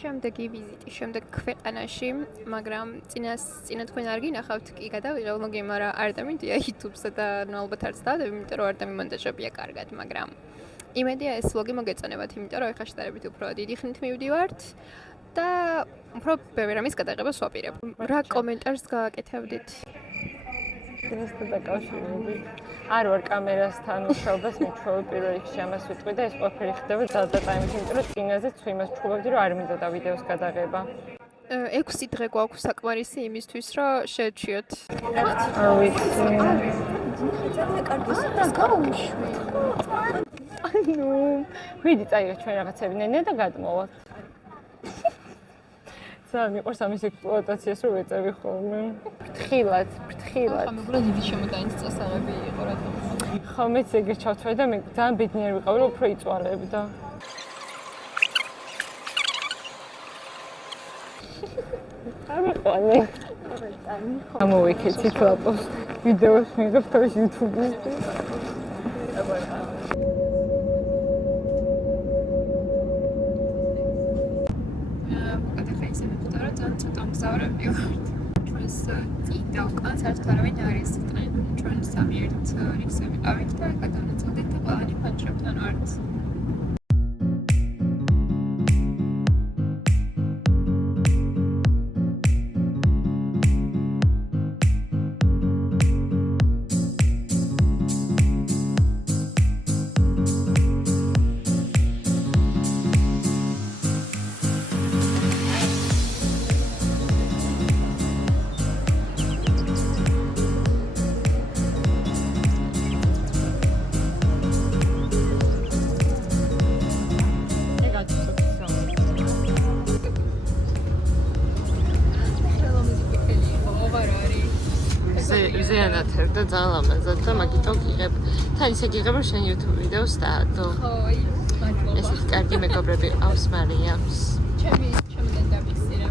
შემდეგი ვიზიტი შემდეგ ქვეყანაში, მაგრამ წინა თქვენ არ გინახავთ, კი გადავიღე ვლოგი, მაგრამ არ დამიდია YouTube-ზე და ალბათ არც დავდები, იმიტომ რომ არ დამიმონტაჟებია კარგად, მაგრამ იმედია ეს ვლოგი მოგეწონებათ, იმიტომ რომ ეხლა შედარებით უფრო დიდი ხნით მივდივართ და უფრო ბევრი რამის გადაღებას ვაპირებ. რა კომენტარს გააკეთებდით? Este დაკავშირებით. არ ვარ კამერასთან უშუალოდ მეჩვეულ პირველ რიგში ამას ვიტყვი და ეს ყველაფერი ხდება ძალდატაიმით, იმიტომ რომ წინაზეც თუ იმას ვჩვევდი, რომ არ მინდოდა ვიდეოს გადაღება. 6 დღე გვაქვს საკმარისი იმისთვის, რომ შევჩიოთ. არ ვიცი. ანუ, ვიდი წაიღეთ ჩვენ რაღაცები ნენე და გადმოვართ. ძალიან მიყვარს ამის ექსპლუატაციას რომ ეწევი ხოლმე. ფრთხილად. ხა მეგონა დიდი შემოტანის წასაღები იყო რა თქმა უნდა. ხო მეც ეგრე ჩავთვალე და მე ძალიან ბედნიერი ვიყავი რომ უფრო იწვალებდა. ამიყვანე. ამოვიქეცით ლაპოს ვიდეოს მიღებთ YouTube-ზე. ძალიან ცოტა მგზავრები ვართ. ჩვენს წინდა უკან საერთოდ არავინ არ ისწრენ. ჩვენ სამი ერთ რიგზე ვიყავით და გადავწყვეტით და ყველანი ფანჯრებთან ვართ. და ძალიან ლამაზად და მაგითო გიღებ. თან ისე გიღებ რომ შენ YouTube ვიდეოს დაადო. ხო, მადლობა. ესეთი კარგი მეგობრები ყავს მარიამს. ჩემიდან დავისირე.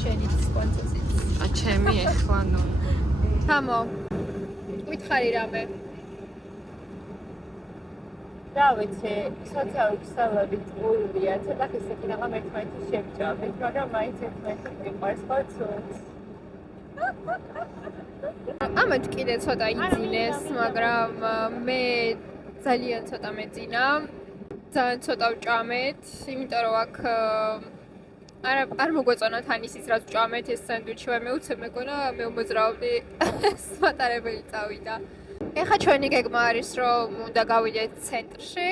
შენი სპონსორიც. ჩემი ეხლა ნუ. თამო. ვითხარი რამე. რა ვიცი, სოციალური ქსელები ტყუილია, ცოტა ისეთი რაღაც ერთმანეთს შევჭამეთ, მაგრამ მაინც ერთმანეთს მიყვარს ხო ცუდ. ამათ კიდე ცოტა იძინეს, მაგრამ მე ძალიან ცოტა მეძინა. ძალიან ცოტა ვჭამეთ, იმიტომ რომ აქ არ მოგვეწონა თან ისიც რაც ვჭამეთ, ეს სანდვიჩი ვარ მეუცებ მეგონა, მე უმოძრაობდი სვატარებელი წავიდა. ეხლა ჩვენი გეგმა არის, რომ უნდა გავიდეთ ცენტრში,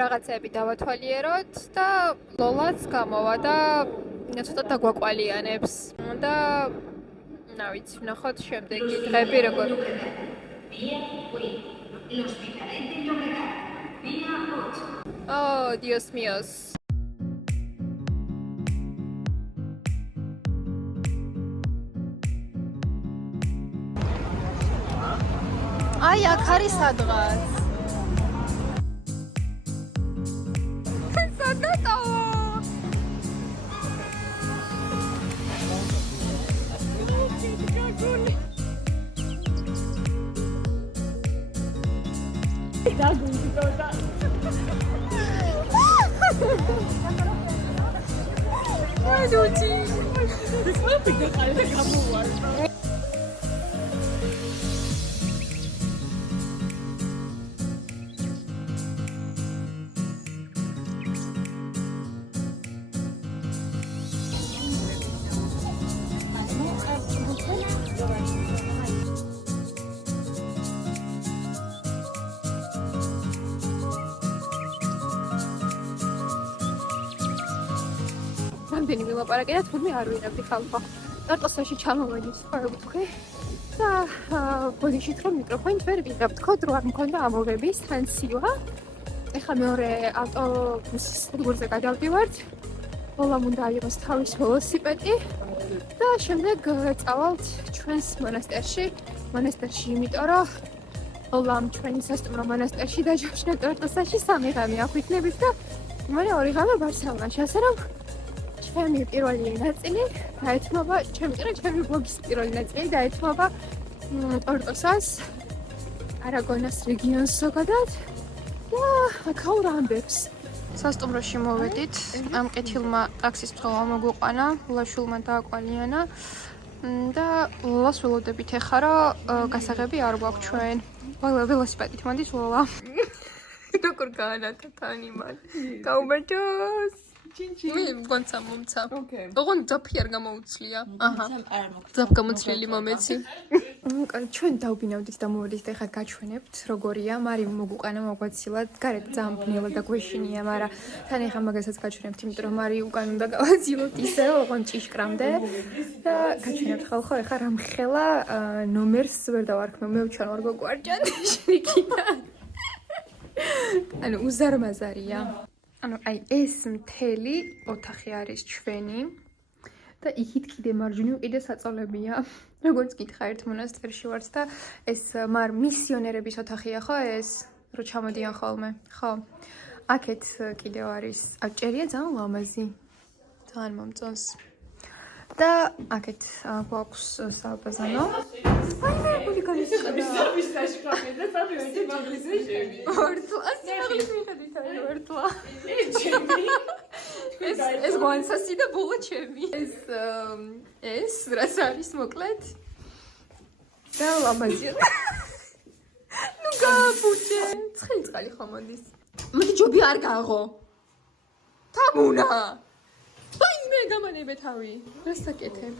რაღაცები დავათვალიეროთ და ლოლაც გამოვა და ცოტა დაგვაკვალიანებს და να ვიცი, ვნახოთ შემდეგი დღეები როგორ. Oh, Dios míos. Ay, აქ არის სადღაც. სადღაცაა. Da gusto da. Ay, Duchi. Después te dejaré de camuar. რამდენი მილაპარაკე და თურმე არ ვინებდი ხალხო. ტორტოსაში ჩამოვედი სხვა ვთქვი. და ბოდიშით რომ მიკროფონით ვერ ვიღებ, თქო დრო არ მქონდა ამოვების თანცივა. ეხლა მეორე ავტობუსის რიგურზე გადავდივართ. ბოლამ უნდა აიღოს თავის ველოსიპედი და შემდეგ წავალთ ჩვენს მონასტერში. მონასტერში, იმიტომ რომ ბოლამ ჩვენი სასტუმრო მონასტერში დაჯავშნა ტორტოსაში 3 ღამე აქვეყნებით და მე 2 ღამე ბარსელონაში, ასე რომ ჩემი პირველი ნაწილი დაეთმობა, ჩემი ბლოგის პირველი ნაწილი დაეთმობა ტორტოსას, არაგონას რეგიონს ზოგადად და აქაურ ამბებს. სასტუმროში მოვედით. ამ კეთილმა ტაქსის მცველმა მოგვიყვანა, ლაშულმა დააკვალიანა და ლოლას ველოდებით ეხა, რომ გასაღები არ გვაქვს ჩვენ. ველოსიპედით მოდის ლოლა. როგორ გაანათა თანი მან. გაუმეჯოს. მე მგონცა მომცა. ოღონდ ძაფი არ გამოუცლია. აჰა. ძაფ გამოცლილი მომეცი. ჩვენ დავბინავდით და მოვედით და ეხა გაჩვენებთ როგორია. მარი მოგვიყანა მოგვაცილად. გარეთ ძალიან ბნელა და გვეშინია, მაგრამ თან ეხა მაგასაც გაჩვენებთ, იმიტომ რომ მარი უკან უნდა გავაცილოთ ისე, ოღონდ ჭიშკრამდე და გაჩვენებთ ხალხო, ეხა რამხელა ნომერს ვერ დავარქმევ, მე ვჩვენ ვარ გოგო არჯანიშნიკიდან. ანუ უზარმაზარია. ანუ აი ეს მთელი ოთახი არის ჩვენი და იქით კიდე მარჯვნივ კიდე საწოლებია. როგორც გითხრა ერთ მონასტერში ვართ და ეს მისიონერების ოთახია ხო ეს რო ჩამოდიან ხოლმე. ხო. აქეთ კიდევ არის ჭერია ძალიან ლამაზი. ძალიან მომწონს. და აქეთ გვაქვს საბაზანო. აი მე გული გამიშკადა. ორთლა სიმაღლის მიხედვით არის ორთლა. ეს გვანსასი და ბოლო ჩემი. ეს რაც არის მოკლედ. და ლამაზია. ნუ გაბუჭე. ცხელი ხომოდის. მოდი ჯობი არ გააღო. თამუნა. აი მე გამანებე თავი. რას საკეთებ?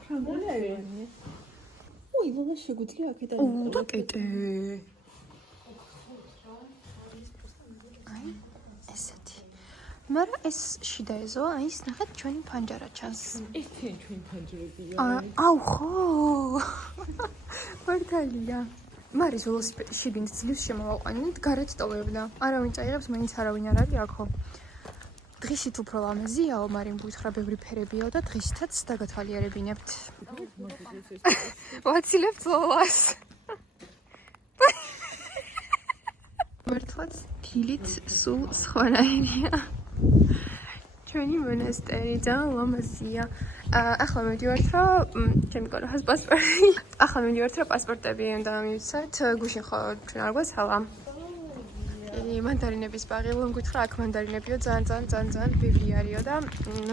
ფრანგულები. ой, ლოლა შეგვიძლია აქედან. დაკეტე. აი, ესეთი. მაგრამ ეს შიდა ეზო, აი ეს ნახეთ ჩვენი ფანჯარა ჩანს. ესეთი ჩვენი ფანჯრებია. აუ ხო. მართალია. მარის ველოსიპედი შიგნით ძლივს შემოვაყვანით, გარეთ ტოვებდა. არავინ წაიღებს, მაინც არავინ არ არის აქო. დღისით უფრო ლამაზიაო, მაგრამ გითხრა ბევრი ფერებიო და დღისითაც დაგათვალიერებინებთ. ვაცილებთ ლოლას. მართლაც დილით სულ სხვანაირია. ჩვენი მონასტერი ძალიან ლამაზია. ახლა მივიდივართ, რომ ჩემი კოლეგას პასპორტი. ახლა მივიდივართ, რომ პასპორტები უნდა მივიცეთ. გუშინ ხო ჩვენ არ გვესალა. მანდარინების ბაღი, რომ გითხრა აქ მანდარინებიო ძალიან ბევრი არისო და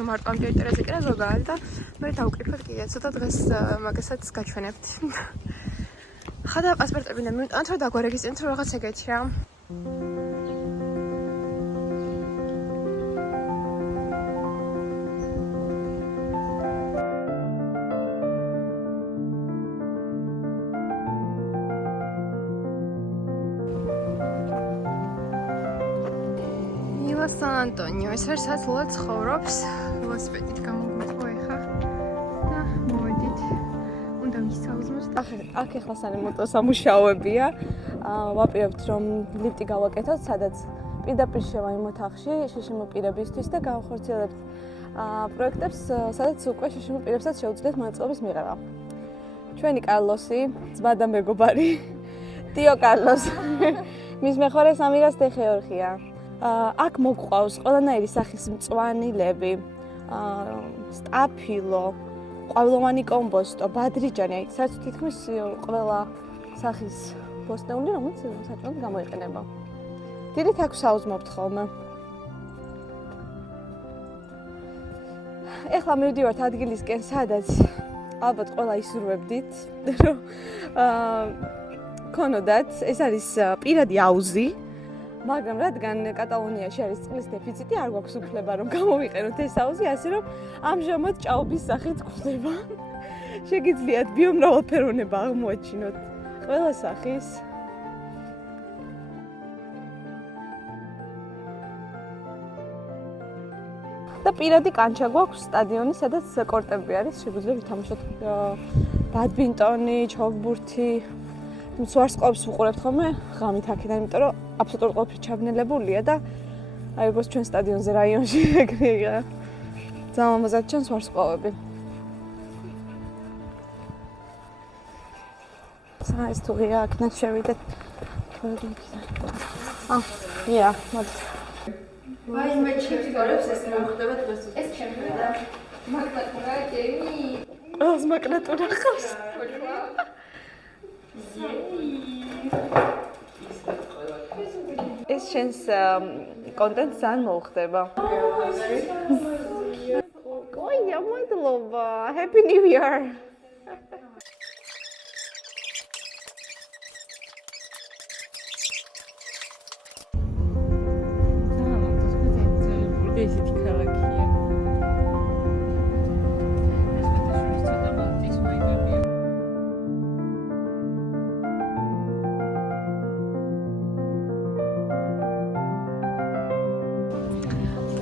მარტო ამ ტერიტორიაზე კი რა ზოგადად და მე დავკრიფოთ კიდე ცოტა დღეს მაგასაც გაჩვენებთ. ხადა პასპორტები უნდა მივიტანოთ, რომ დაგვარეგისტრიროთ, რომ რაღაც ეგეთი რა. San Antonio, ეს არის სადაც ლოლა ცხოვრობს. ველოსიპედით გამოგვიწყო ეხა და მოვედით. უნდა ვისაუბროთ. აქ ეხლა სანემოტო სამუშაოებია. ვაპირებთ რომ ლიფტი გავაკეთოთ, სადაც პირდაპირ შევა იმ ოთახში შშმ პირებისთვის და გავხორციელებთ პროექტებს, სადაც უკვე შშმ პირებსაც შეუძლიათ მონაწილეობის მიღება. ჩვენი კარლოსი, ძმა და მეგობარი, ტიო კარლოს. მის მეხორე სამიგას დე-ხეორხია. აქ მოგყვავს ყველანაირი სახის მწვანილები, სტაფილო, ყვავილოვანი კომბოსტო, ბადრიჯანი, საერთოდ თითქმის ყველა სახის ბოსტნეული, რომელიც საჭმელად გამოიყენება. დილით აქ საუზმობთ ხოლმე. ეხლა მივდივართ ადგილისკენ, სადაც ალბათ ყველა ისურვებდით, რომ ქონოდათ, ეს არის პირადი აუზი. მაგრამ რადგან კატალონიაში არის წყლის დეფიციტი, არ გვაქვს უფლება რომ გამოვიყენოთ ეს აუზი, ასე რომ ამჟამად ჭაობის სახით გვხდება. შეგიძლიათ ბიომრავალფეროვნება აღმოაჩინოთ ყველა სახის. და პირადი კანჩა გვაქვს სტადიონი, სადაც კორტები არის, შეგვიძლია ვითამაშოთ ბადმინტონი, ჩოგბურთი. ვარსკვლავს ვუყურებთ ხოლმე ღამით აქედან, იმიტომ რომ აბსოლუტურად ყველაფერი ჩაბნელებულია და აი როგორც ჩვენ სტადიონზე რაიონში ეგრეა. ძალიან ლამაზად ჩანს ვარსკვლავები. ეს თუ ღია აქედან შევიდეთ. ია, მოდი. აი მე ჩემს გარებს ეს მოხდება დღეს. ეს ჩემი და მაგნატურა გემი. ეს მაგნატურა ხავს. ეს შენს კონტენტს ძალიან მოუხდება. ოია, მადლობა. Happy New Year.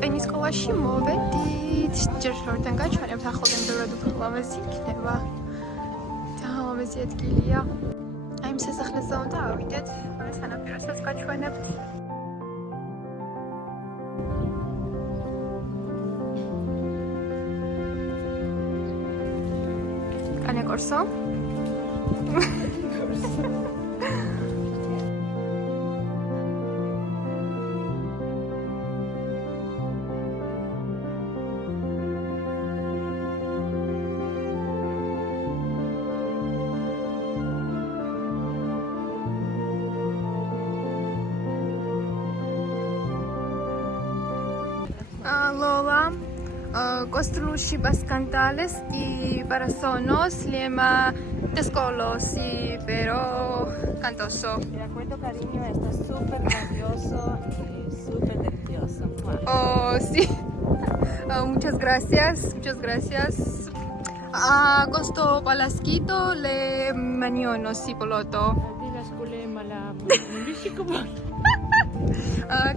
ენის სკოლაში მოვედით. ჯერ შორიდან გაჩვენებთ, ახლოდან ბევრად უფრო ლამაზი იქნება. ლამაზი ადგილია. აი იმ სასახლეზე უნდა ავიდეთ, სანაპიროსაც გაჩვენებთ. კანე კორსო. Lola, costruisci bascantales y para sonos lema descolosi, pero cantoso. De acuerdo, cariño, está súper nervioso y súper delicioso. Oh, sí. Muchas gracias, muchas gracias. Agosto palasquito le maniono si poloto.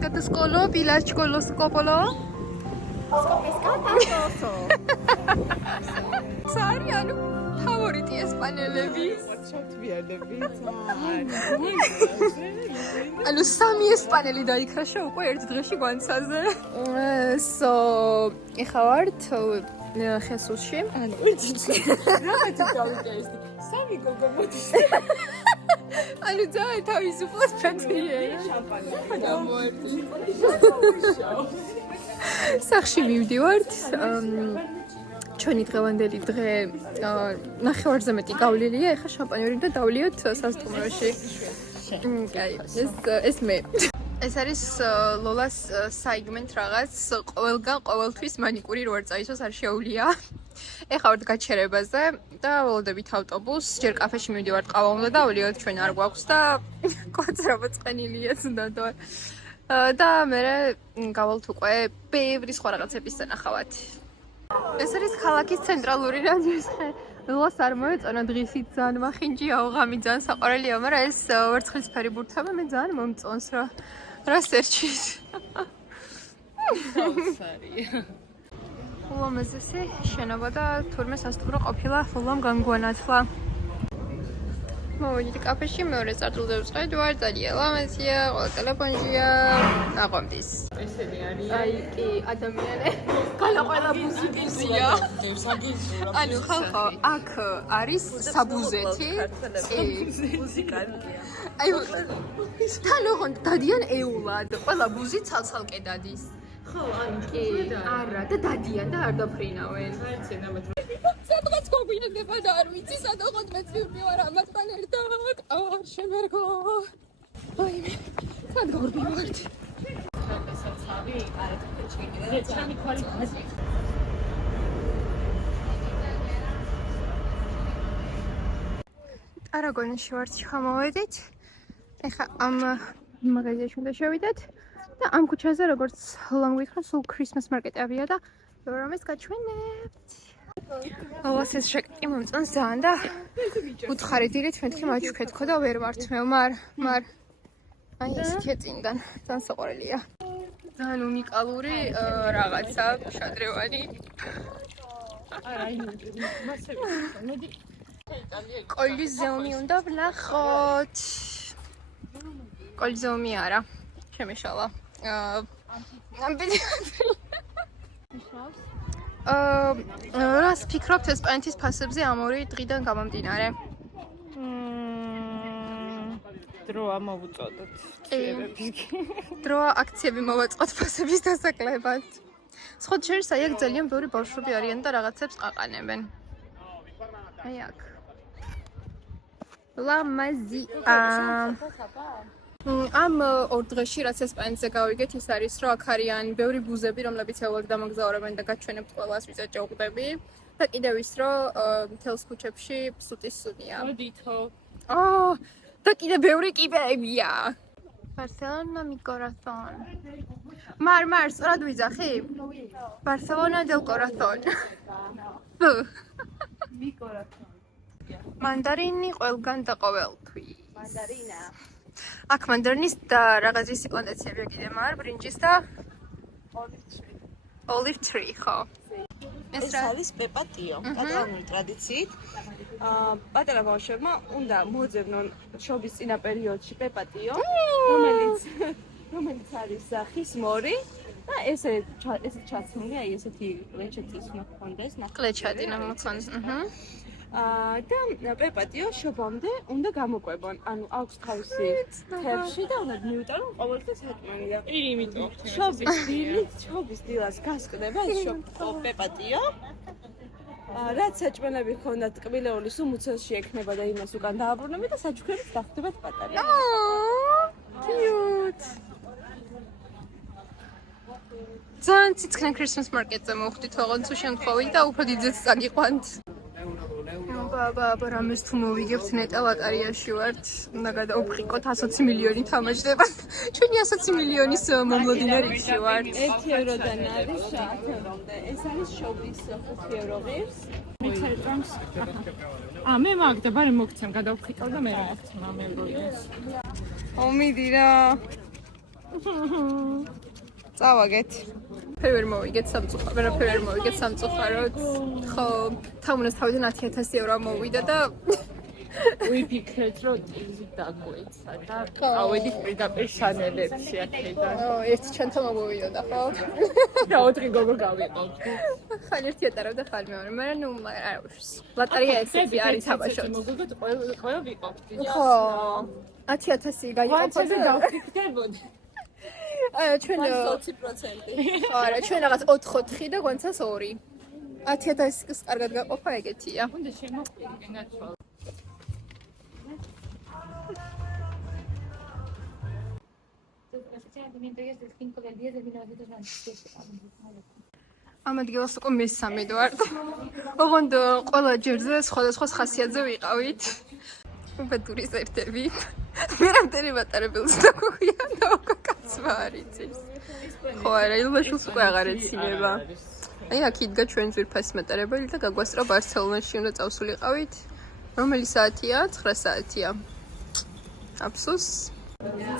Catascolo, pilachcolo, scopolo. Sorry, anu favoriti ესპანელები. ანუ სამი ესპანელი დაიქრაშა უკვე ერთ დღეში გვანცაზე. So, ეხლა ვართ ხესუსში. ანუ სამი გოგო მოდის. ანუ ძალიან თავისუფლად ფეთრია. სახში მივდივართ. ჩვენი დღევანდელი დღე ნახევარზე მეტი გავლილია. ეხლა შამპანიორი და დავლიოთ სასტუმროში. კაი, ეს მე. ეს არის ლოლას საიგმენტ რაღაც. ყველგან ყოველთვის მანიკური რო არ წაისვას არ შეუძლია. ეხლა ვართ გაჩერებაზე და ველოდებით ავტობუსს. ჯერ კაფეში მივდივართ, ყავა უნდა დავლიოთ, ჩვენ არ გვაქვს და კვაცრობა წყენილია თუნდაც. და მე გავალთ უკვე ბევრი სხვა რაღაცების სანახავად. ეს არის ქალაქის ცენტრალური რადიოსი. ლოლას არ მოეწონა დღისით ძალიან მახინჯია, ღამი ძალიან საყვარელია, მაგრამ ეს ვერცხლისფერი ბურთები მე ძალიან მომწონს რა სერჩის. ულამაზესი შენობა და თურმე სასტუმრო ყოფილა, ლოლამ განგვანათლა. მოვიდით კაფეში, მეორე სართულზე ვწვევარ, ძალიან ლამაზია, ყველა ტელეფონშია, აყვამდის. ესენი არის. აი, კი, ადამიანი. ყველა ბუზია. ანუ ხალხო, აქ არის საბუზეთი. მუსიკანტია. აი, თან ოღონდ დადიან ეულად, ყველა ბუზი ცალ-ცალკე დადის. ხო, ანუ კი, არა, და დადიან და არ დაფრინავენ. სადღაც გვგვინდება და არ ვიცი, სადღაც მეც ვიყავ ამათთან ერთად. არ შემერგო. აი, სად გავდივართ? არაგონში ვართ, ჩამოვედით. ეხლა ამ მაღაზიაში უნდა შევიდეთ და ამ ქუჩაზე როგორც ლამ გითხრა, სულ ქრისმას მარკეტებია და რომეს გაჩვენებთ. ლოლას ეს ჟაკეტი მომწონს ძალიან და უთხარი დილით მეთქი მაჩუქეთქო და ვერ ვართ მე, მარ აი ესეთი წინდან ძალიან საყვარელია. ძალიან უნიკალური რაღაცა, შადრევანი. კოლიზეუმი უნდა ვნახოთ. კოლიზეუმი არა, შემეშალა. რას ფიქრობთ ესპანეთის ფასებზე ამ ორი დღიდან გამომდინარე? დროა მოვუწოდოთ. დროა აქციები მოვაწყოთ ფასების დასაკლებად. სხვა შეიძლება აქ ძალიან ბევრი ბავშვები არიან და რაღაცებს ყაყანებენ. აი აქ. ლამაზია. ამ ორ დღეში რაც ესპანეთზე გავიგეთ ის არის რომ აქ არიან ბევრი ბუზები რომლებიც ეულად დამაგზავრებენ და გაჩვენებთ ყველას ვისაც ჭეუყდები და კიდევ ის რომ მთელს ქუჩებში სუტის სუნია. მოდითო. და კიდევ ბევრი კიბეებია. Barcelona mi corazón. Mar, სწორად ვიძახი? Barcelona del corazón. Mi corazón. მანდარინი ყველგან და ყოველთვის. Mandarina. აქ მანდარინის და რაღაცის პლანტაციებია კიდე მარ, ბრინჯის და olive tree, ხო. ეს არის პეპატიო, კატალონური ტრადიციით. პატარა ბავშვებმა უნდა მოძებნონ შობის წინა პერიოდში პეპატიო, რომელიც არის ხის მორი და ესე ჩაცმული, აი ესეთი ლეჩეთის უნდა გქონდეს, კლეჩადი ნამოქონს. და პეპატიო შობამდე უნდა გამოყვებონ, ანუ აქვს თავისი თევში და უნდა მიუტანონ ყოველთვის საჭმელია. იმიტომ. შობის დილას გასკდება ეს პეპატიო. რაც საჭმელები ჰქონდათ ტკბილეული სუმუცელში ექნება და იმას უკან დააბრუნებენ და საჩუქრებით დახტებათ პატარა. Cute. ძალიან ციცქნა Christmas market-ზე მოვხდით ოღონდ თუ შემთხვევით და უფრო დიდზეც წაგიყვანთ. Აბა რამეს თუ მოვიგებთ ნეტა ლოტარიაში ვართ, უნდა გადავფრინკოთ 120 მილიონი თამაშდება. ჩვენი 120 მილიონის მომლოდინარიში ვართ. 1 ევროდან არის 10 ევრომდე. ეს არის შობის 5 евро ღირს. მე მაგ და ბარე მოგცემ გადავფრინკავ და მე რა მოგცემ ამ ევროებს. ომიდი რა. წავაგეთ. ვერ მოვიგეთ სამწუხაროდ. ხო, თამუნას თავიდან 10000 евро მოვიდა და ვიფიქრეთ რომ ტიზი დაგვეცა და ავედით პირდაპირ შანელებში აქედან. ერთი ჩანთა მომოვიდოდა, ხო? და 4 გოგო გავიყავთ. ხალ ერთი ატარავდა ხალ მეორე, მაგრამ ნუ არა ლოტარია ესეთი არის თამაშოთ. მოგოგოთ ყველა ვიყავთ. ხო. 10000 გაიყოფა და დავფიქრდებოდი. ჩვენ 20%. არა, ჩვენ რაღაც 4 და გვანცას 2. 10000-ის კარგად გაყოფა ეგეთია. უნდა შემოყვინე ნაცვალ. ამ ადგილას უკვე მესამე ვარ. ოღონდ ყველა ჯერზე სხვადასხვა ხასიათზე ვიყავით. უბედურის ერთები. მე რამდენი მატარებელს დაგვია და უკვე კაცმა არ იცის. ხო არა, ილვაშულს უკვე აღარ ეცინება. აი აქ იდგა ჩვენ ძვირფასი მატარებელი და გაგვასწრო ბარსელონაში უნდა წავსულიყავით. რომელი საათია? 9 საათია. აფსუს.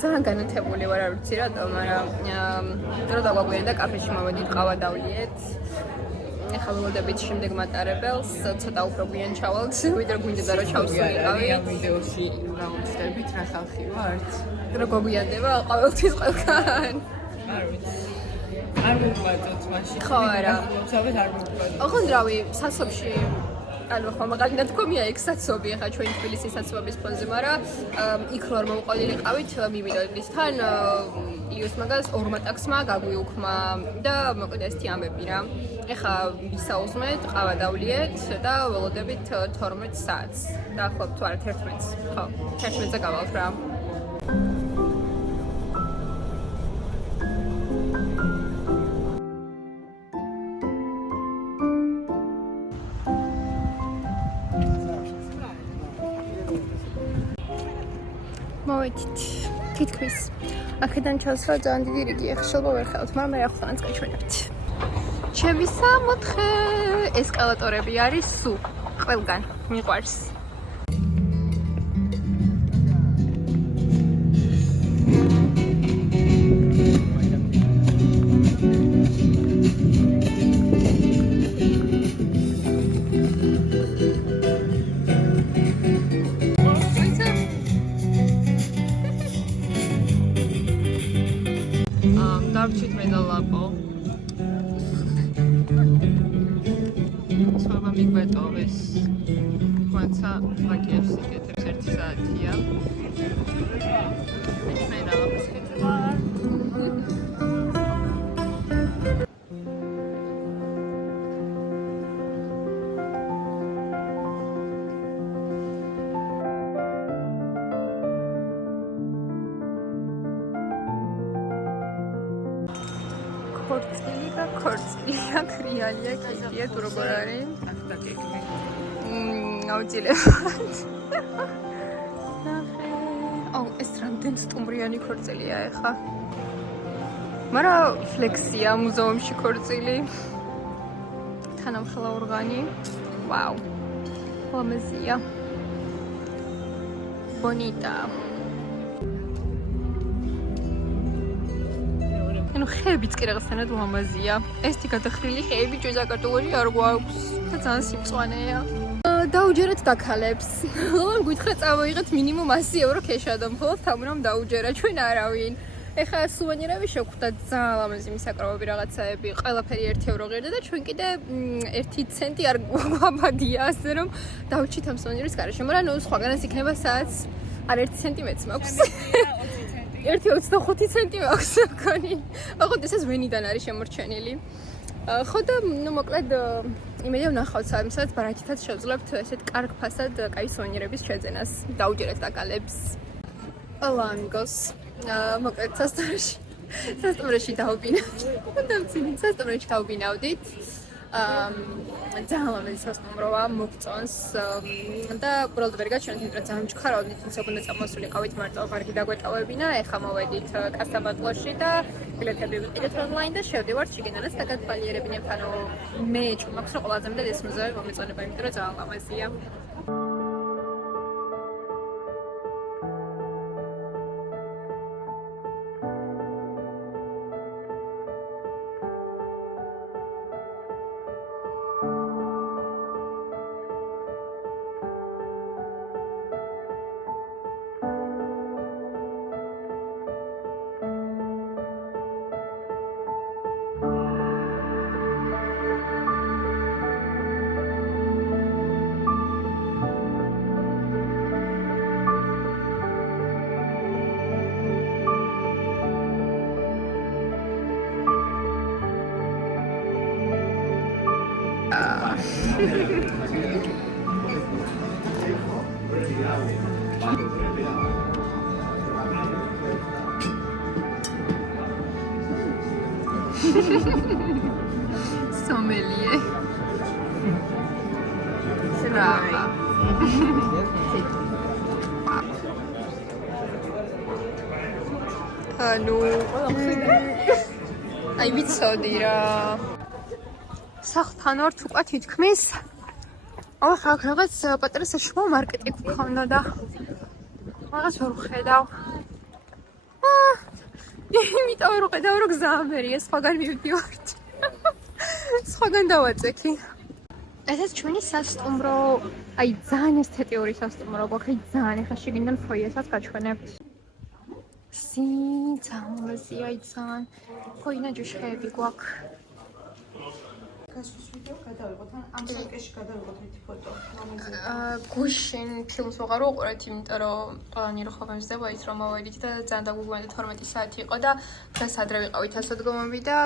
ძალიან განათებული ვარ, არ ვიცი რატომ, მაგრამ დრო დაგვაგვიანდა კაფეში მოვედით, ყავა დავლიეთ. ეხლა ველოდებით შემდეგ მატარებელს, ცოტა უფრო გვიან ჩავალთ, ვიდრე გვინდა რომ ჩავსულიყავით. ვიდეოში გავუჩნდებით რა ხალხი ვართ. დრო გვიანდება ყოველთვის ყველგან. არ ვიცი. არ მოვყვაძოთ მაშინ. ხო არა. მოგზაურობთ არ მოვყვაძოთ. ოღონდ რავი, სასოფში ანუ ხომ მაგალითად თქვია ეგ საცობი ხა ჩვენ თბილისის საცობების ფონზე, მაგრამ იქ რო არ მოვყოლილიყავით მიმიდოდით თან იოს მაგას ორმა ტაქსმა გაგვიუქმა და მოკლედ ესეთი ამბები რა. ეხა ვისაუზმეთ, ყავა დავლიეთ და ველოდებით 12 საათს. დაახლოებით თუ არა 11-ს. ხო, 11-ზე გავალთ რა. მოვედით. თითქმის აქედან ჩასვლა ძალიან დიდი რიგი ახშობა ვერ ხავთ, მაგრამ მე ახლა წაჩვენებთ. ჩემი 64 ესკალატორები არის სუ ყველგან მიყვარს. დავჭით მე და ლაპო. სხვა მიგვეტოვეს. თუმცა მაგიებს იკეთებს 1 საათია. მე რა ლაპოს ხეთარ. ქორწილია, კრიალია, კიკია, თუ როგორ არის? აუცილებლად. აუ, ეს რამდენ სტუმრიანი ქორწილია ეხა. მაგრამ ფლექსია მუზეუმში ქორწილი. თანამხლა ორგანი. ვაუ. ლამაზია. Bonita. ანუ ხეებიც კი რაღაცნაირად ლამაზია. ეს თიკადახრილი ხეები ჩვენ საქართველოში არ გვაქვს და ძალიან სიმწვანეა. დაუჯერეთ დაქალებს. რომ გითხრა წავიღეთ მინიმუმ 100 евро ქეშადო, მხოლოდ თამრამ დაუჯერა ჩვენ არავინ. ეხლა სუვენირები შევხვდათ ძალიან ლამაზი მისაკრავები რაღაცაები, ყველაფერი 1 евро ღირდა და ჩვენ კიდე 1 ცენტი არ გვაბადია, ასე რომ დავჭით ამ სუვენირის გარეშე. მაგრამ ნუ სხვაგანაც იქნება სადაც არ 1 ცენტი მეც მაქვს. 1.25 ცენტი მაქვს მგონი. ოღონდ ეს ვენიდან არის შემორჩენილი. ხო და ნუ მოკლედ იმედია ვნახავთ სადაც ბარათითაც შევძლებთ ესეთ კარგ ფასად კაი სუვენირების შეძენას. დაუჯერეთ დაკალებს. ალანგოს მოკლედ სასტუმროში დავბინავდით. ძალიან ლამაზი სასტუმროა, მოგწონს და უბრალოდ ვერ გაჩვენეთ, იმიტომ რომ ძალიან ჩქარავდით, თუმცა უნდა წამოსულიყავით მარტო ღარგი დაგვეტოვებინა. ეხლა მოვედით კასაბატლოში და ბილეთები ვიყიდეთ ონლაინ და შევდივართ შიგნით და გათვალიერებინებთ. ანუ მე ჭმაქვს რომ ყველაზე მეტად ეს მუზეუმი მომეწონება, იმიტომ რომ ძალიან ლამაზია. Sommelier. Brava. Hallo. აი ვიცოდი რა. სახთან ვარ თუ ყვა თითქმის. ახლა რაღაც პატარა საშუალო მარკეტი გქონდა და რაღაც ვერ ვხედავ. იმიტომ რომ ხედავ რომ გზააბერია, სხვაგან მივდივართ. სხვაგან დავაწექი. ესეც ჩვენი სასტუმრო, აი ძალიან ესთეტიური სასტუმრო გვაქვს, აი ძალიან ახლა შიგნიდან ფოიესაც გაჩვენებთ. ძალიან ლამაზია, აი ძალიან ფოინა ჯუშხეები გვაქვს. გასვლის ვიდეო გადავიღოთ, ამ საკეში გადავიღოთ ერთი ფოტო. გუშინ ფილმს ვეღარ ვუყურეთ, იმიტომ რომ ყველანი რო ხომ მზდება ის რომ მოვედით და ძალიან დაგვიგვანდა 12 საათი იყო და დღეს ადრე ვიყავით ასადგომები და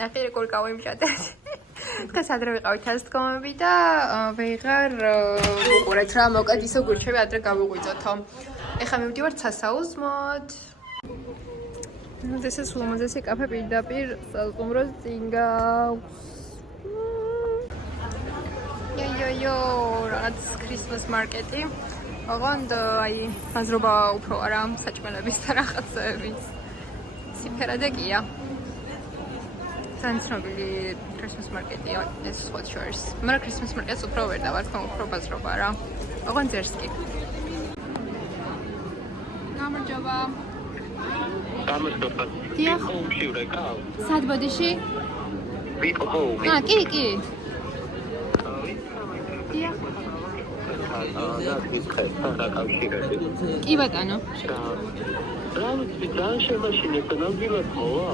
ნახე როგორ გავიმჟადეთ. დღეს ადრე ვიყავით ასადგომები და ვეღარ ვუყურეთ რა, მოკლედ ისო გურჩები ადრე გავიღვიძოთო. ეხლა მივდივართ სასაუზმოდ. ეს ის ლამაზი კაფე პირდაპირ სასტუმროს წინ გაქვს. Yo, რაღაც Christmas market-ი. ოღონდ აი საზრობა უფრო არა საჭმელების და რაღაცების. სიფერადეგია. ძალიან ცნობილი Christmas market-ია ეს Hot Shores. მაგრამ Christmas market-ს უფრო ვერ დავარქვა, უფრო ბაზრობა რა. ოღონდ ზერსკი. გამარჯობა. გამარჯობა. დიახ. ხომში ვრეკავ. სად ბოდიში? ვიყო ხომი. კი. დიახ. კი ბატონო. რა შემაშინებ ნამდვილად მოვა?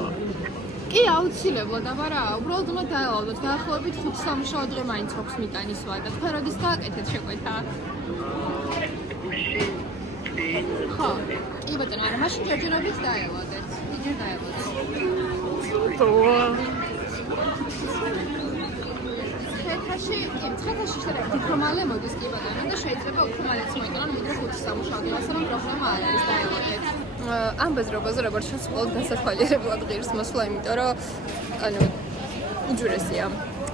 კი აუცილებლად, აბარა, უბრალოდ უნდა დაელოდოთ. დაახლოებით 5 სამუშაო დღე მაინც აქვს მიტანისვა და თქვენ როდის გააკეთეთ შეკვეთა? ხო, კი ბატონო, არა, მაშინ ჯერჯერობით დაელოდეთ. ჯერ დაელოდეთ. ცხეთაში შეიძლება უფრო მალე მოდის კი ბატონო და შეიძლება უფრო მალეც მოიტანონ, ვიდრე 5 სამუშაო დღე, ასე რომ პრობლემა არ არის, დაელოდეთ. ამ ბაზრობაზე როგორც ჩანს, ყოველ დასათვალიერებლად ღირს მოსვლა, იმიტომ რომ ანუ უჯურესია.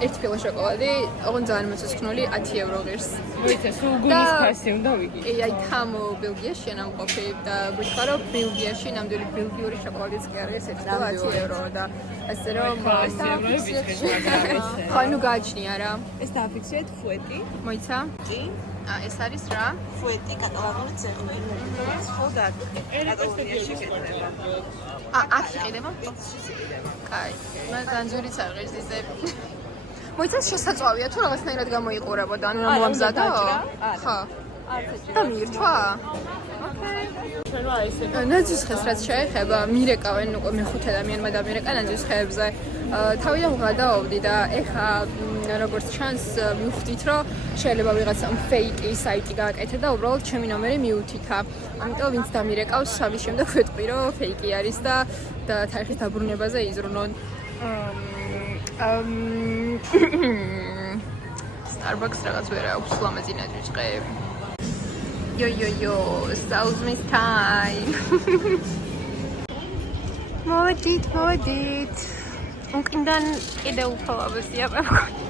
ერთი ფილა შოკოლადი, ოღონდ ძალიან მოცისქნული 10 евро ღირს. მოიცა სულ გულის ფასი უნდა ვიგე. აი თამ ბელგიაში ამ ყოფი და გითხრა რომ ბელგიაში ნამდვილი ბელგიური შოკოლადიც კი არის 10 евро და ასე რომ ხო ნუ გააჩნია რა. ეს დააფიქსირეთ ფუეტი. მოიცა? ეს არის რა? ფუეტი კატალონური ცეხვი. ხო და კატალონიაში შეგეძლება. აქ იყიდება? კაი. მას ანჯურიც არ ღირს ისე. მოიცა შესაძლოა თუ რაღაცნაირად გამოიყურებოდა, ანუ რა მოამზადო? ხო. და მირჩვა? ნაძვისხეს რაც შეეხება, მირეკავენ უკვე მეხუთე ადამიანმა და მირეკა ნაძვისხეებზე. თავიდან ვღადაობდი და ეხა როგორც ჩანს მივხვდით, რომ შეიძლება ვიღაცა ფეიკი საიტი გააკეთე და უბრალოდ ჩემი ნომერი მიუთითა. ამიტომ ვინც დამირეკავს, ამის შემდეგ ვეთყვი, რომ ფეიკი არის და თარიღის დაბრუნებაზე იზრუნონ. Starbucks რაღაც ვერ აქვს ლამაზი ნაძვისხეები. Yo, Salesman's time. მოვედით. უკიდან კიდე უფრო ლამაზია მეგონი.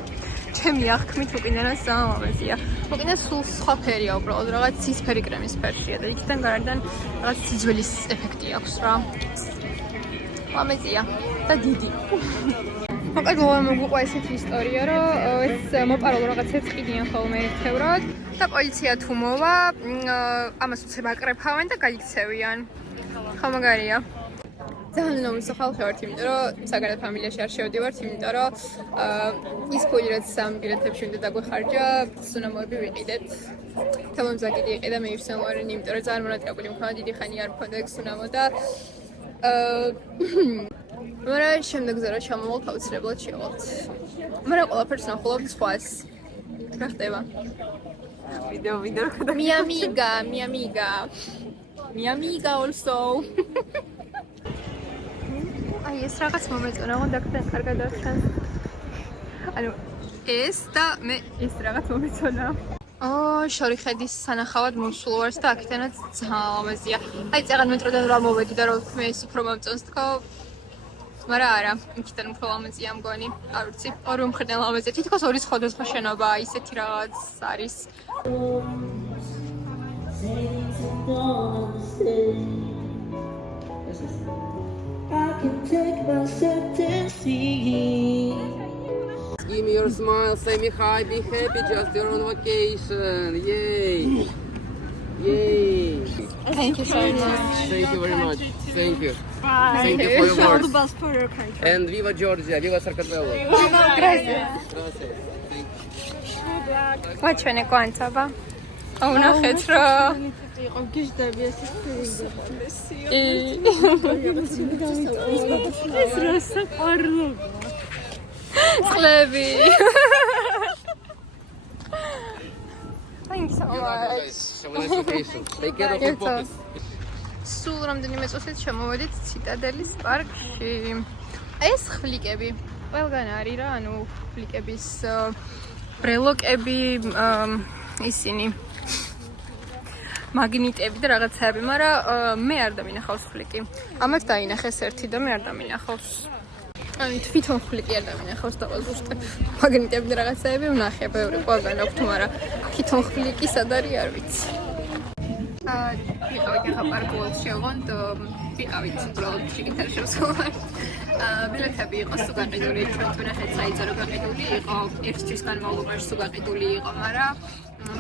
ჩემი აღქმით უკიდანაც ლამაზია. უკიდან სულ სხვა ფერია უბრალოდ რაღაც ცისფერი კრემის ფერშია და იქიდან გარედან რაღაც სიძველის ეფექტი აქვს რა. ლამაზია და დიდი. მოკადოა მოგუყვა ესეთი ისტორია, რომ ეს მოპარავ რაღაცებს ყიდიან ხოლმე ერთევრად და პოლიცია თუ მოვა, ამას უცებ აკრეფავენ და გაიქცევიან. ხო მაგარია. ძალიან ლამაზი ხალხი ვართ, იმიტომ რომ საგარეო ფამილიაში არ შევდივართ, იმიტომ რომ ის ფული რაც სამ ბილეთებში უნდა დაგვეხარჯა, სუნამოები ვიყიდეთ. თამამზაკიდი იყიდა მე ირსენლარენ, იმიტომ რომ ძალიან მონატრებული მქონდა, დიდი ხანი არ მქონდა ეგ სუნამო და მაგრამ შემდეგზე რა ჩამოვალთ აუცილებლად შევალთ. მაგრამ ყველაფერს ნახულობ სხვას. რა ხდება? ვიდეო Mi amiga also. აი ეს რაღაც მომეწონა, ოღონდ აქედან კარგად ახსენე. ანუ ეს და მე ეს რაღაც მომეწონა. შორიხედის სანახავად მოსულ ვარს და აქედანაც ძალიან ლამაზია. აი წეგან მეტროდან რა მოვედი და რა ვთქვი ეს უფრო მომწონს თქო. მაგრამ არა, იქიდან უფრო ლამაზია მგონი. არ ვიცი, ორი მხრიდან ლამაზია. თითქოს ორი სხვადასხვა შენობა, ისეთი რაღაც არის. I can take myself to see. Give me your smile, say me hi, be happy, just you're on vacation. Yay! Yay! Thank you so much. Thank you very much. Thank you. Thank you for your words. best for your country. And viva Georgia, viva Sarkatvello. Gracias. What ჩვენი კვანტაბა? აუნახეთ რა. იყო გიჟდები ეს ეს რა საყვარლობა. წყლები. Thank you so much. Have a nice vacation. Take care of your pockets. სულ რამდენიმე წუთით შემოვედით ციტადელის პარკში. ეს ხვლიკები. ყველგან არის რა, ანუ ხვლიკების ბრელოკები, ისინი მაგნიტები და რაღაცები, მაგრამ მე არ დამინახავს ხვლიკი. ამათ დაინახეს ერთი და მე არ დამინახავს. ანუ თვითონ ხვლიკი არ დამინახავს და ვაზუსტებ. მაგნიტები და რაღაცები ვნახე, ბევრი ყველგან აქვს, მაგრამ თვითონ ხვლიკი სად არის არ ვიცი. ვიყავით ახლა პარკულში, ოღონდ ვიყავით უბრალოდ შეკითხარ შევსვათ. ბილეთები იყო სულ გაყიდული, ჩვენ ვნახეთ საიძარო გაყიდული იყო, ერთ თვის განმავლობაში სულ გაყიდული იყო, მაგრამ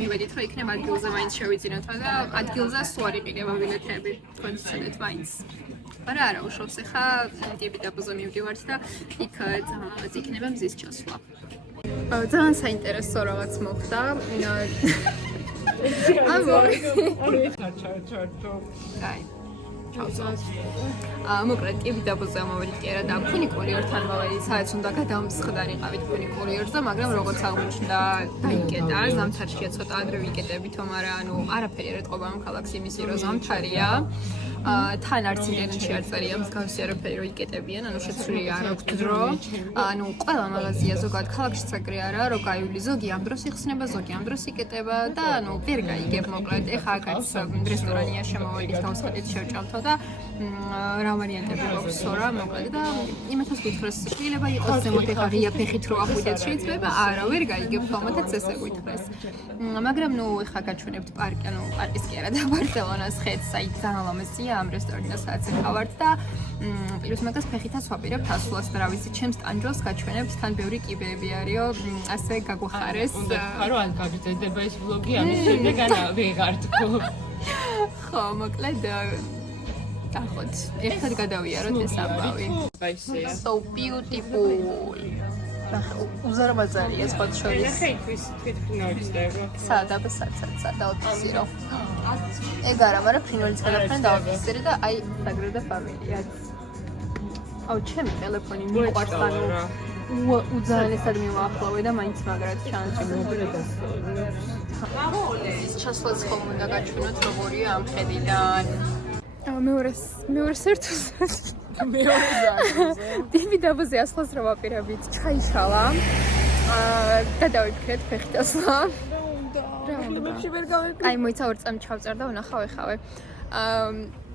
მივედით, რომ იქნება ადგილზე მაინც შევიძინოთ და ადგილზე სულ არ იყიდება ბილეთები, თქვენ ცოდეთ მაინც. მაგრამ არა უშავს, ახლა ტიპი დაბოზე მივდივართ და იქ ძალიან იქნება მზის ჩასვლა. ძალიან საინტერესო რაღაც მოხდა. Kijk, მოკლედ ტიპი დაბოზე ამოვედით კი არა და ფუნიკულიორთან მოვედით, საერთოდ უნდა გადამსხდარიყავით ფუნიკულიორს და მაგრამ როგორც აღმოჩნდა დაიკეტა, ზამთარშია ცოტა ადრე ვიკეტებითო, მაგრამ ანუ არაფერი არ ეტყობა ამ ქალაქს იმისი რომ ზამთარია. თან არც ინტერნეტში არ წერია მსგავსი არაფერი რომ იკეტებიან, ანუ შეცვლილი არ აქვს დრო. ანუ ყველა მაღაზია ზოგადად ქალაქშიც ეგრე არაა, რომ გაიული ზოგი ამ დროს იხსნება, ზოგი ამ დროს იკეტება და ანუ ვერ გაიგებ მოკლედ. ეხა აქაც რესტორანია შემოვედით, გავსხდით შევჭამთო და რა ვარიანტები გვაქვსო რა მოკლედ და იმათაც გითხრეს შეიძლება იყოს ზემოთ ეხა ღია ფეხით რო ახვიდეთ შეიძლება არა ვერ გაიგებ თომათაც ესე გითხრეს. მაგრამ ნუ ეხა გაჩვენებთ პარკი, ანუ პარკის კი არა და ბარსელონას ხედს, აი ძალიან ლამაზია ამ რესტორანსაც ხავართ და პლუს მაგას ფეხითაც ვაპირებთ ასვლას და რა ვიცი, ჩემს ტანჯვალს გაჩვენებთ, თან ბევრი კიბეები არისო, ასე გაგვახარეს. ხარო ან გაგრძელდება ეს ვლოგი, ამის შემდეგ ან ვეღარ თქო. ხო, მოკლედ ახოთ, ერთად გადავიაროთ ეს ამბავი. So beautiful. უზარმაზარია სხვა შორის. სადაბა დაუთისირო. ეგ არა, მაგრამ ფრინველის გადაფრენ დაუთისირო და აი საგრედა ფამილია. აუ, ჩემი ტელეფონი მიყვარს ანუ უძალესად მივახლოვე და მაინც მაგრად ჩანჩი. ჩასვლაც ხომ უნდა გაჩვენოთ როგორია ამ ხედიდან. მეორე სერტუს დივიდაბოზე ასლას რა ვაპირებით ჩაიშალა გადავიქრეთ ფეხით ასლა აი მოიცა 2 წამი ჩავწერ და ვნახავ ეხავე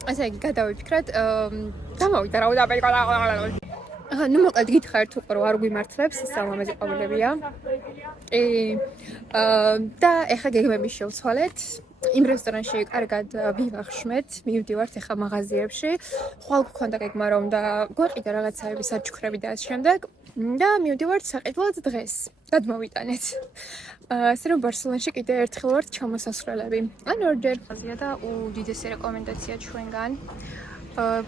ასე იგი გადავიფიქრეთ გამოვიდა რა უდაბეკა ნუ მოკლედ გითხარით უკვე რომ არ გვიმართლებს სალამაზი ყვავილებია და ეხა გეგმები შევცვალეთ იმ რესტორანში კარგად ვივახშმეთ, მივდივართ ეხა მაღაზიებში. ხვალ გქონდა გეგმა რომ და გვაყიდა რაღაცაები საჩუქრები და ამ შემდეგ და მივდივართ საყიდლად დღეს. გადმოვიტანეთ. ასე რომ ბარსელონაში კიდე ერთხელ ვართ ჩამოსასვლელები. ან ორჯერ. აზია და უდიდესი რეკომენდაცია ჩვენგან.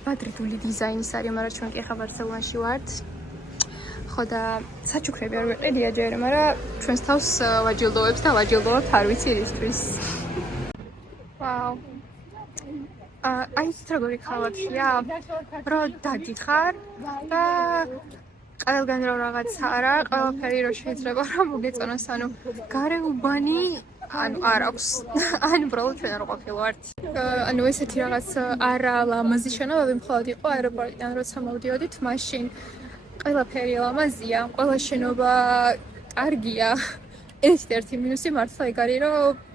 ბადრიდული დიზაინის არის, მაგრამ ჩვენ კი ეხა ბარსელონაში ვართ. ხო და საჩუქრები არ ვიყიდია ჯერ, მაგრამ ჩვენს თავს ვაჯილდოვებს და ვაჯილდოვებთ არ ვიცი რისთვის. Wow. აი სტროგორი ქალაქია, რომ დადიხარ და ყველგან რო რაღაცა არა, ყველაფერი რო შეიძლება რომ მოგეწონოს, ანუ გარეუბანი ანუ არ აქვს. ან უბრალოდ ჩვენ არ ყოფილვართ. ანუ ესეთი რაღაც არა ლამაზი შენობები მხოლოდ იყო აეროპორტიდან როცა მოვდიოდით, მაშინ ყველაფერი ლამაზია, ყველა შენობა კარგია. ერთ-ერთი მინუსი მართლა ეგ არის, რომ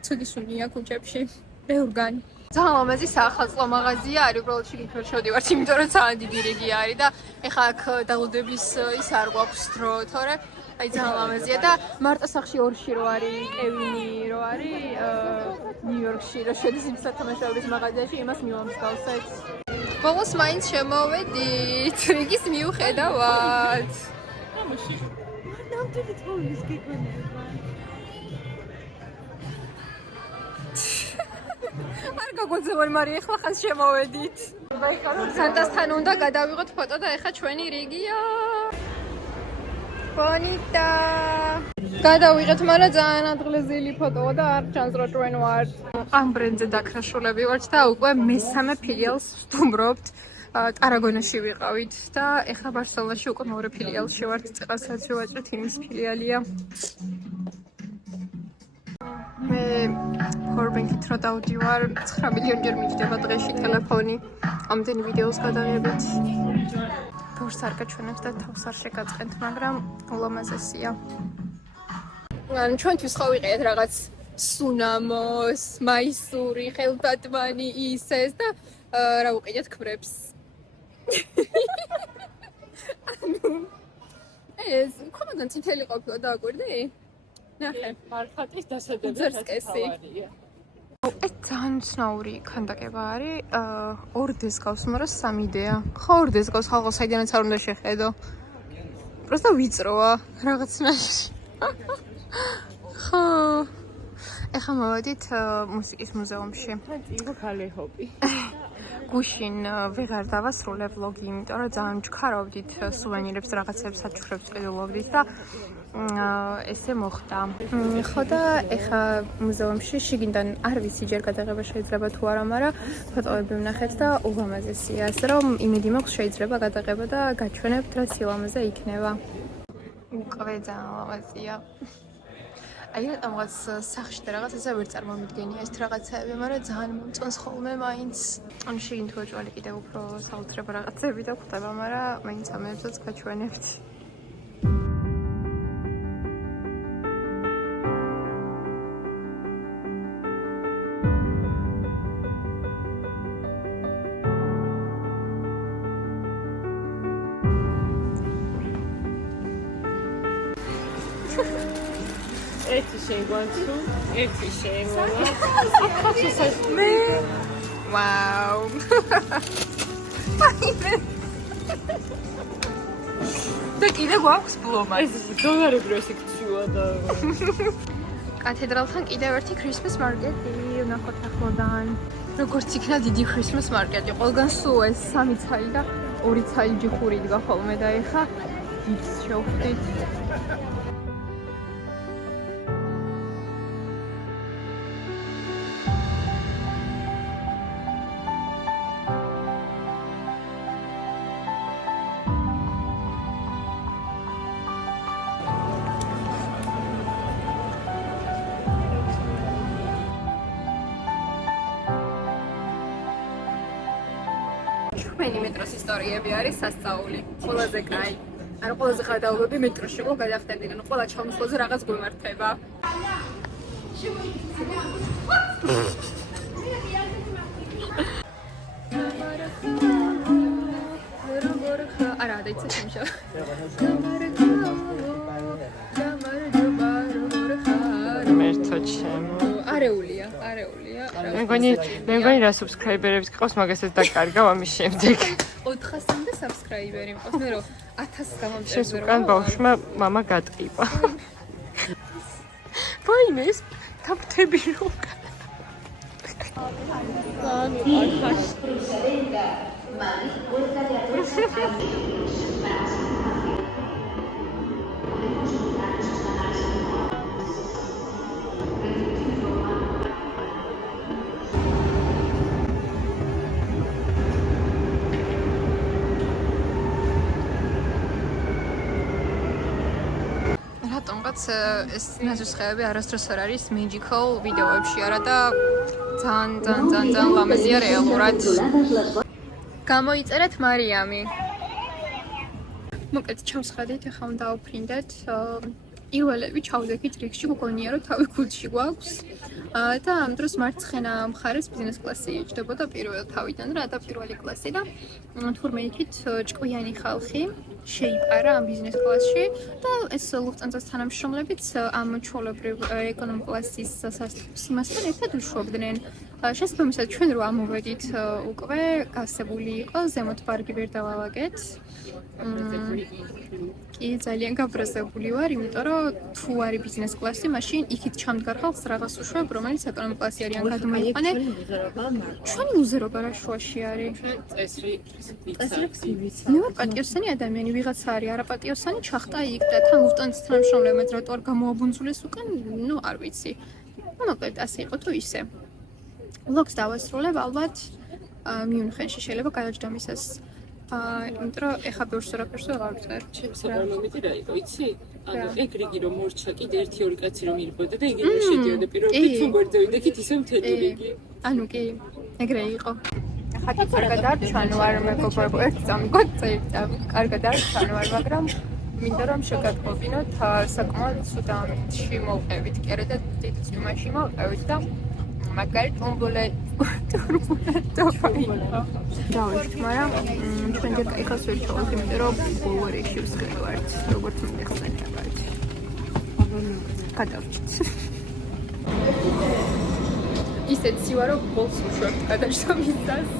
ცუდი სუნია ქუჩებში, ბევრგან. ძალიან ლამაზი საახალწლო მაღაზია არის, უბრალოდ შეგიძლიათ შევდივართ, იმიტომ რომ ძალიან დიდი რიგი არის და ეხა აქ დალუდების ის არ გვაქვს დრო, თორე აი ძალიან ლამაზია და მარტოსახლში 2-ში რო არის, კევინი რო არის, ნიუ-იორკში რო შედის იმ სათამაშოების მაღაზიაში, იმას მივამსგავსეთ. ბოლოს მაინც შემოვედით, რიგის მიუხედავად. ნამდვილი თოვლის გიგონია. არ გაგვაძებარი, მაგრამ ეხლა ხან შემოვედით. სანტასთან უნდა გადავიღოთ ფოტო და ეხლა ჩვენი რიგია. ბონიტა. გადავიღეთ, მაგრამ ძალიან ადღლეზილი ფოტოა და არ ჩანს რომ ჩვენ ვართ. ამ ბრენდზე დაქრაშულები ვართ და უკვე მესამე ფილიალს ვსტუმრობთ. ტარაგონაში ვიყავით და ეხლა ბარსელონაში უკვე მეორე ფილიალში ვართ. წელსაც ვაჭრეთ იმის ფილიალია. მე ფორბენკით რო დავდივარ 9 მილიონჯერ მიჯდება დღეში ტელეფონი ამდენი ვიდეოს გადაღებით. ბევრს არ გაჩვენებთ და თავს არ შეგაწყენთ, მაგრამ ულამაზესია. ან ჩვენთვის ხო ვიყიეთ რაღაც სუნამოს, მაისური, ხელთათმანი ისეს და რა ვიყიდეთ ქმრებს. ანუ ეს კომანდან წითელი ყოფილა დააკვირდი? ნახე, მარხატის დასადებად ძერსკესი. ეს ძალიან ცნაური ქანდაკება არის. 2 დეს გავს, მაგრამ 3 დეა. ხო 2 დეს გავს, ხალხო საიდანაც არ უნდა შეხედო. პროსტა ვიწროა რაღაცნაირი. ხო. ეხლა მოვედით მუსიკის მუზეუმში. იყო ქალეჰობი. გუშინ ვეღარ დავასრულე ვლოგი, იმიტომ რომ ძალიან ჩქარავდით სუვენირებს, რაღაცებს, საჩუქრებს ყიდულობდით და ესე მოხდა. ხო და ეხა მუზეუმში შიგნიდან არ ვიცი ჯერ გადაღება შეიძლება თუ არა, მაგრამ ფოტოები ვნახეთ და ულამაზესია. ასე რომ იმედი მაქვს შეიძლება გადაღება და გაჩვენებთ რაც ილამაზე იქნება. უკვე ძალიან ლამაზია. აი რატომღაც სახში და რაღაცა ვერ წარმომიდგენია ეს რაღაცები, მაგრამ ძალიან მომწონს ხოლმე მაინც. ანუ შეგინ თუ ჭვალი კიდევ უფრო საოცრება რაღაცები და ხვდება, მაგრამ მაინც ამებსაც გაჩვენებთ. ერთი შეგვანცუ, ერთი შემოვა. მე ვაუ. და კიდე გვაქვს ბლომა. ეს დოლარები როის იქცუა და კათედრალთან კიდევ ერთი Christmas market-ი ვნახოთ ახლოდან. როგორც იქნა დიდი Christmas market-ი, ყველგან სულ ეს 3 ცალი და 2 ცალი ჯიხური იდგა ხოლმე და ეხა ის შევხვდით. ჩვენი მეტროს ისტორიები არის სასწაული. ყველაზე კაი. ანუ ყველაზე გადაულები მეტროში ყო გადახდები, ანუ ყველა ჩამოსვლაზე რაღაც გვემართება. არა, დაიცა შემშა. მერთო ჩემო. არეულია. მე მგონი რა subscriber-ებს გყავს, მაგასაც დაკარგავ ამის შემდეგ. 400-მდე subscriber-ი მყავს, მე რომ 1000 გამომწერე. შენს უკან ბავშვმა მამა გატყიბა. ვაიმეს თაფთები რო რატომღაც ეს ნაზუსხეები არასდროს არ არის magical ვიდეოებში არა და ძალიან ლამაზია რეალურად. გამოიწერეთ მარიამი. მოკლედ ჩავსხადეთ, ახლა უნდა დავფრინდეთ. პირველები ჩავდექით რიგში, მგონია რომ თავი ქუდში გვაქვს. და ამ დროს მარცხენა მხარეს ბიზნეს კლასი იჭდებოდა პირველ თავიდან რა და პირველი კლასი და თურმე იქით ჭკვიანი ხალხი შეიპარა ამ ბიზნეს კლასში და ეს ლუფტანზას თანამშრომლებიც ამ ჩვეულებრივ ეკონომ კლასის სასტუმროს იმასთან ერთად უშვებდნენ. შესაბამისად ჩვენ რო ამოვედით უკვე გასებული იყო ზემოთ ბარგი ვერ დავალაგეთ. კი ძალიან გაბრაზებული ვარ, იმიტომ რომ თუ არის ბიზნეს კლასი, მაშინ იქით ჩამდგარ ხალხს რაღაც უშვებ, რომელიც ეკონომ კლასი არიან გადმოიყვანე. ჩვენი უზერობა რა შუაში არის? წესრი მე ვარ პატიოსანი ადამიანი, ვიღაცა არის არაპატიოსანი, ჩახტა იქ და თან ლუფტანზას თანამშრომლებმა რატო არ გამოაბუნძულეს უკან, ნუ არ ვიცი. მოკლედ ასე იყო თუ ისე. ვლოგს დავასრულებ ალბათ მიუნხენში შეიძლება გადაჯდომისას. იმიტომ რომ ეხა ბევრს ვერაფერს ვეღარ ვწერ. საფორმომიტი რა იყო, იცი? ანუ ეგ რიგი რომ მორჩა, კიდე 1-2 კაცი რომ ირბოდა და იგივე შედიოდა პირველად თუ გვერდევიდექით ისე მთელი რიგი. ანუ კი, ეგრე იყო. ხათი კარგად არ ჩანვარ, მეგობრებო, ერთ წამიგოწევთ და კარგად არ ჩანვარ, მაგრამ მინდა რომ შეგატყობინოთ საკმაოდ ცუდ ამში მოვყევით, კი არა და დიდ წვიმაში მოვყევით და მაგარი ტურბულენტო ფაინა. დავით, მაგრამ ჩვენ ჯერ კაიხას ვერ ჩავართ, იმიტომ რომ ბოლო რიგში ვსკრევართ, როგორც მინდა ხსენებათ. გადავჭით. ისეთი ვარო ბოლოს ვშვებთ გადაჯდომისას.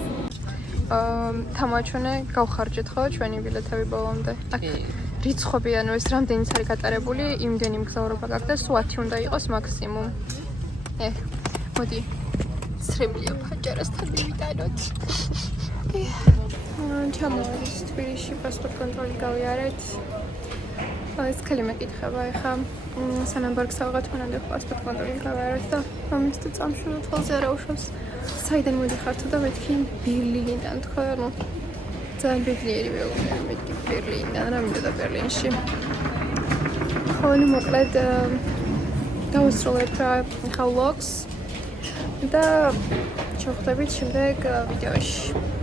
თამაჩვენე გავხარჯეთ ხო ჩვენი ბილეთები ბოლომდე. აქ რიცხვები, ანუ ეს რამდენიც არის გატარებული, იმდენი მგზავრობა გაქვს და სულ 10 უნდა იყოს მაქსიმუმ. მოდი სრემლია ფაჯარასთან მივიტანოთ. ჩამოვედის თბილისში პასპორტ კონტროლი გავიარეთ. ეს ხელი მეკითხება ეხა სანამ ბარგსავღათ მანამდე პასპორტ კონტროლი გავიარეთ და ამის თუ წამშუროთ ხოლზე არა უშავს. საიდან მოდიხართ და მეთქი ბერლინიდან თქვა, ну ძალიან ბედნიერი ვეუბნები მეთქი ბერლინიდან, რა მინდოდა ბერლინში. ხოლმე მოკლედ დავასრულებ ახლა vlogs და შევხვდებით შემდეგ ვიდეოში.